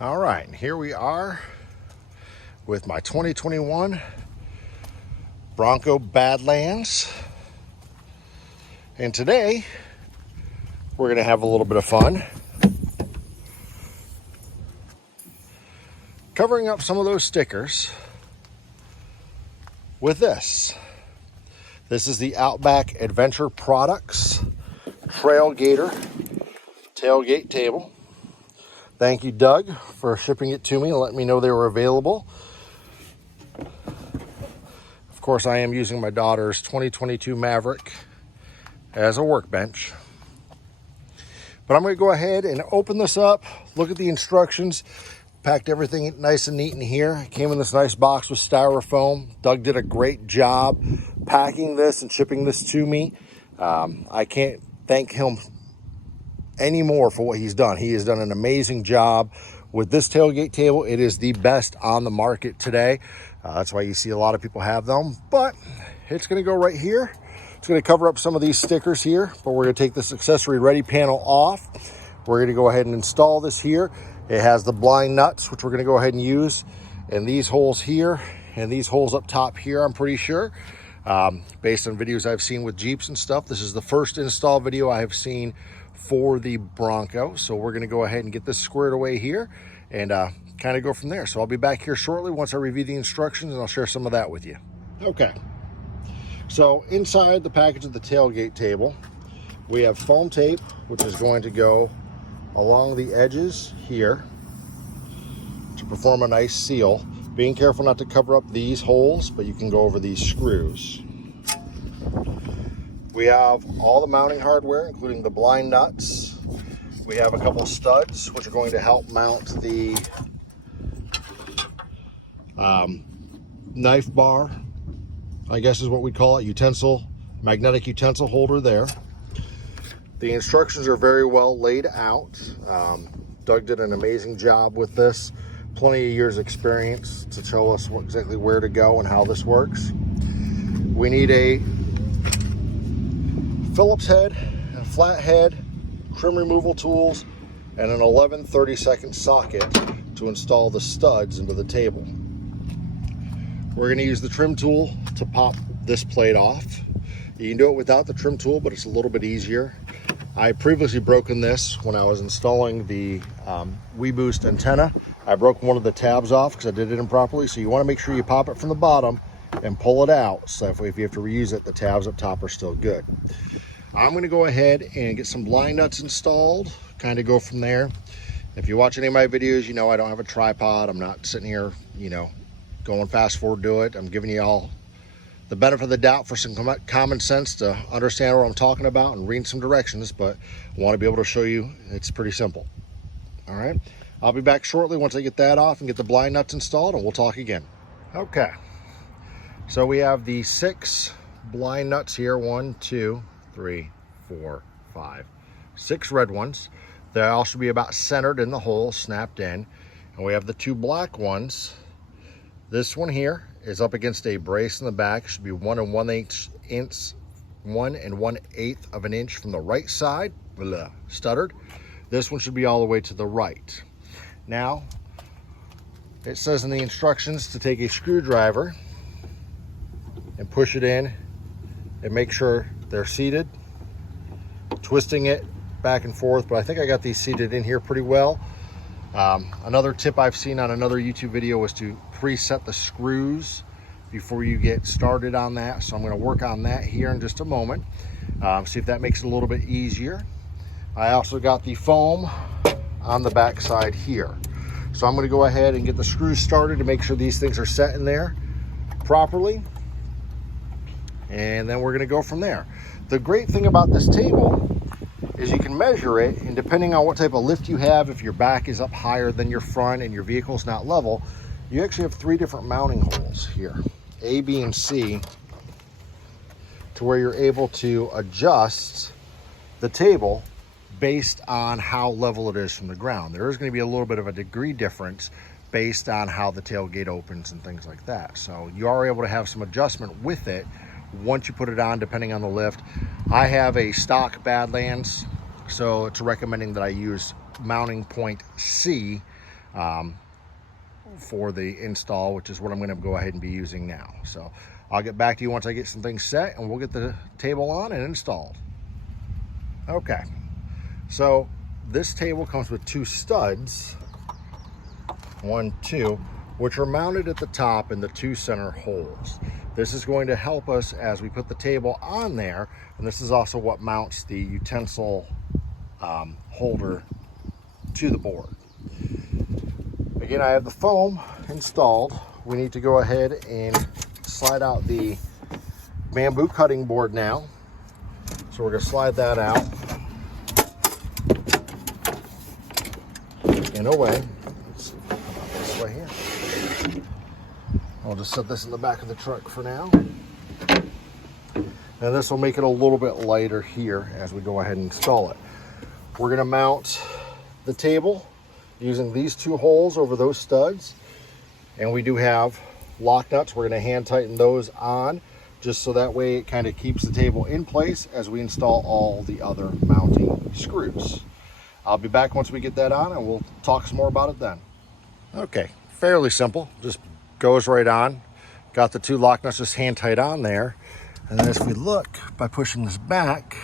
All right, and here we are with my 2021 Bronco Badlands. And today, we're gonna have a little bit of fun covering up some of those stickers with this. This is the Outback Adventure Products Trailgater tailgate table. Thank you, Doug, for shipping it to me and letting me know they were available. Of course, I am using my daughter's 2022 Maverick as a workbench. But I'm going to go ahead and open this up, look at the instructions. Packed everything nice and neat in here. It came in this nice box with styrofoam. Doug did a great job packing this and shipping this to me. I can't thank him anymore for what he's done. He has done an amazing job with this tailgate table. It is the best on the market today. That's why you see a lot of people have them, but it's going to go right here. It's going to cover up some of these stickers here, but we're going to take this accessory ready panel off. We're going to go ahead and install this here. It has the blind nuts, which we're going to go ahead and use, and these holes here and these holes up top here, I'm pretty sure. Based on videos I've seen with Jeeps and stuff, this is the first install video I have seen for the Bronco. So we're going to go ahead and get this squared away here and kind of go from there. So I'll be back here shortly once I review the instructions, and I'll share some of that with you. Okay, so inside the package of the tailgate table, we have foam tape, which is going to go along the edges here to perform a nice seal. Being careful not to cover up these holes, but you can go over these screws. We have all the mounting hardware, including the blind nuts. We have a couple studs, which are going to help mount the knife bar, I guess is what we call it, magnetic utensil holder there. The instructions are very well laid out. Doug did an amazing job with this. Plenty of years experience to show us exactly where to go and how this works. We need a Phillips head, a flat head, trim removal tools, and an 11 32nd socket to install the studs into the table. We're going to use the trim tool to pop this plate off. You can do it without the trim tool, but it's a little bit easier. I previously broken this when I was installing the WeBoost antenna. I broke one of the tabs off because I did it improperly. So you want to make sure you pop it from the bottom and pull it out. So if you have to reuse it, the tabs up top are still good. I'm going to go ahead and get some blind nuts installed, kind of go from there. If you watch any of my videos, you know I don't have a tripod. I'm not sitting here, going fast forward to it. I'm giving you all the benefit of the doubt for some common sense to understand what I'm talking about and read some directions, but I want to be able to show you it's pretty simple. All right, I'll be back shortly once I get that off and get the blind nuts installed, and we'll talk again. Okay, so we have the 6 blind nuts here. 1, 2, 3, 4, 5, 6 red ones. They all should be about centered in the hole, snapped in. And we have the 2 black ones. This one here is up against a brace in the back. It should be 1 1/8 of an inch from the right side. Stuttered. This one should be all the way to the right. Now, it says in the instructions to take a screwdriver and push it in and make sure they're seated, twisting it back and forth, but I think I got these seated in here pretty well. Another tip I've seen on another YouTube video was to preset the screws before you get started on that. So I'm going to work on that here in just a moment. See if that makes it a little bit easier. I also got the foam on the back side here. So I'm going to go ahead and get the screws started to make sure these things are set in there properly. And then we're going to go from there. The great thing about this table is you can measure it, and depending on what type of lift you have, if your back is up higher than your front and your vehicle's not level, you actually have 3 different mounting holes here, A, B, and C, to where you're able to adjust the table based on how level it is from the ground. There is going to be a little bit of a degree difference based on how the tailgate opens and things like that. So you are able to have some adjustment with it once you put it on, depending on the lift. I have a stock Badlands, so it's recommending that I use mounting point C for the install, which is what I'm going to go ahead and be using now. So I'll get back to you once I get some things set, and we'll get the table on and installed. Okay, so this table comes with 2 studs, 1, 2, which are mounted at the top in the 2 center holes. This is going to help us as we put the table on there, and this is also what mounts the utensil holder to the board. Again, I have the foam installed. We need to go ahead and slide out the bamboo cutting board now. So we're going to slide that out and away. Let's see if we can come out this way here. I'll just set this in the back of the truck for now. And this will make it a little bit lighter here as we go ahead and install it. We're going to mount the table using these 2 holes over those studs, and we do have lock nuts. We're going to hand tighten those on just so that way it kind of keeps the table in place as we install all the other mounting screws. I'll be back once we get that on, and we'll talk some more about it then. Okay, fairly simple, just goes right on. Got the 2 lock nuts just hand tight on there, and then as we look by pushing this back,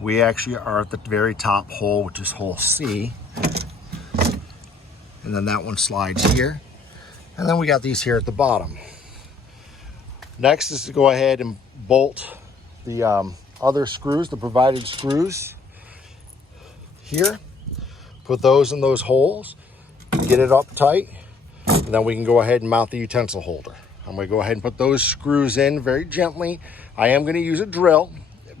we actually are at the very top hole, which is hole C. And then that one slides here. And then we got these here at the bottom. Next is to go ahead and bolt the other screws, the provided screws here. Put those in those holes, get it up tight, and then we can go ahead and mount the utensil holder. I'm going to go ahead and put those screws in very gently. I am going to use a drill,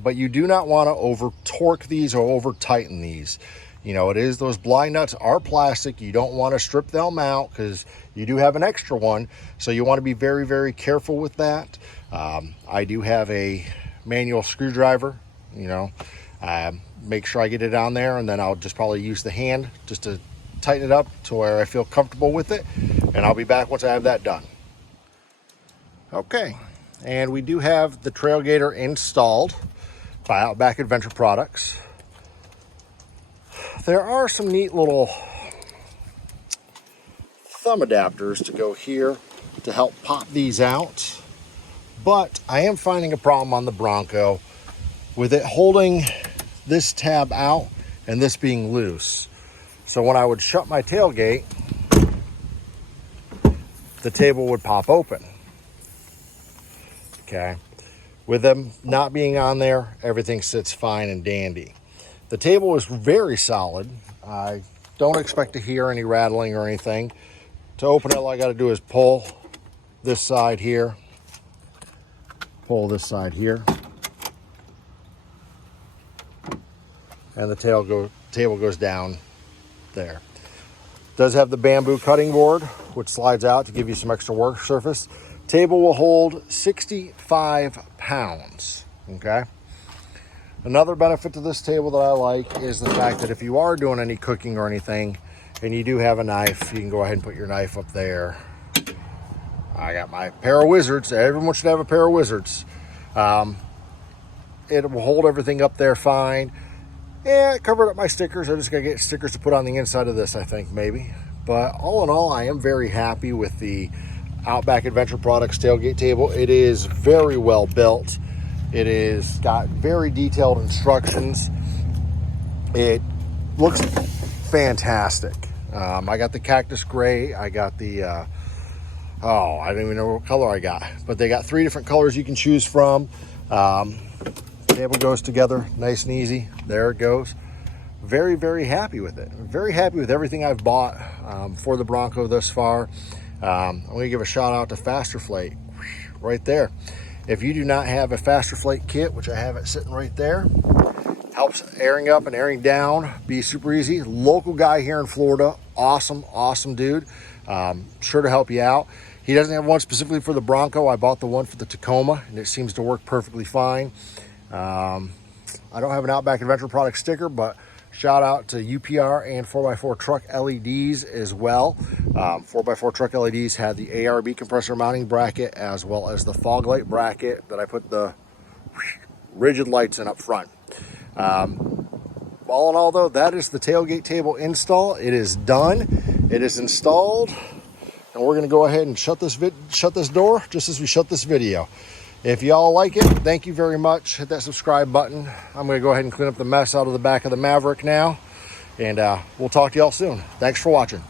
but you do not want to over torque these or over tighten these. You know, those blind nuts are plastic. You don't want to strip them out because you do have an extra one. So you want to be very, very careful with that. I do have a manual screwdriver, make sure I get it on there, and then I'll just probably use the hand just to tighten it up to where I feel comfortable with it. And I'll be back once I have that done. Okay, and we do have the Trailgater installed by Outback Adventure Products. There are some neat little thumb adapters to go here to help pop these out, but I am finding a problem on the Bronco with it holding this tab out and this being loose. So when I would shut my tailgate, the table would pop open. Okay, with them not being on there, everything sits fine and dandy. The table is very solid. I don't expect to hear any rattling or anything. To open it, all I got to do is pull this side here, pull this side here, and the table goes down there. It does have the bamboo cutting board, which slides out to give you some extra work surface. Table will hold 65 pounds, okay? Another benefit to this table that I like is the fact that if you are doing any cooking or anything and you do have a knife, you can go ahead and put your knife up there. I got my pair of wizards. Everyone should have a pair of wizards. It will hold everything up there fine. Yeah, it covered up my stickers. I just got to get stickers to put on the inside of this, I think, maybe. But all in all, I am very happy with the Outback Adventure Products tailgate table. It is very well built. It is got very detailed instructions. It looks fantastic. I got the cactus gray. I got the, I don't even know what color I got. But they got 3 different colors you can choose from. Table goes together nice and easy. There it goes. Very, very happy with it. Very happy with everything I've bought for the Bronco thus far. I'm going to give a shout out to Faster Flake right there. If you do not have a Faster Flake kit, which I have it sitting right there, helps airing up and airing down be super easy. Local guy here in Florida, awesome dude. Sure to help you out. He doesn't have one specifically for the Bronco. I bought the one for the Tacoma, and it seems to work perfectly fine. I don't have an Outback Adventure Product sticker, but shout out to UPR and 4x4 truck LEDs as well. 4x4 truck LEDs had the ARB compressor mounting bracket as well as the fog light bracket that I put the rigid lights in up front. All in all though, that is the tailgate table install. It is done. It is installed, and we're going to go ahead and shut this door just as we shut this video. If y'all like it, thank you very much. Hit that subscribe button. I'm going to go ahead and clean up the mess out of the back of the Maverick now, and we'll talk to y'all soon. Thanks for watching.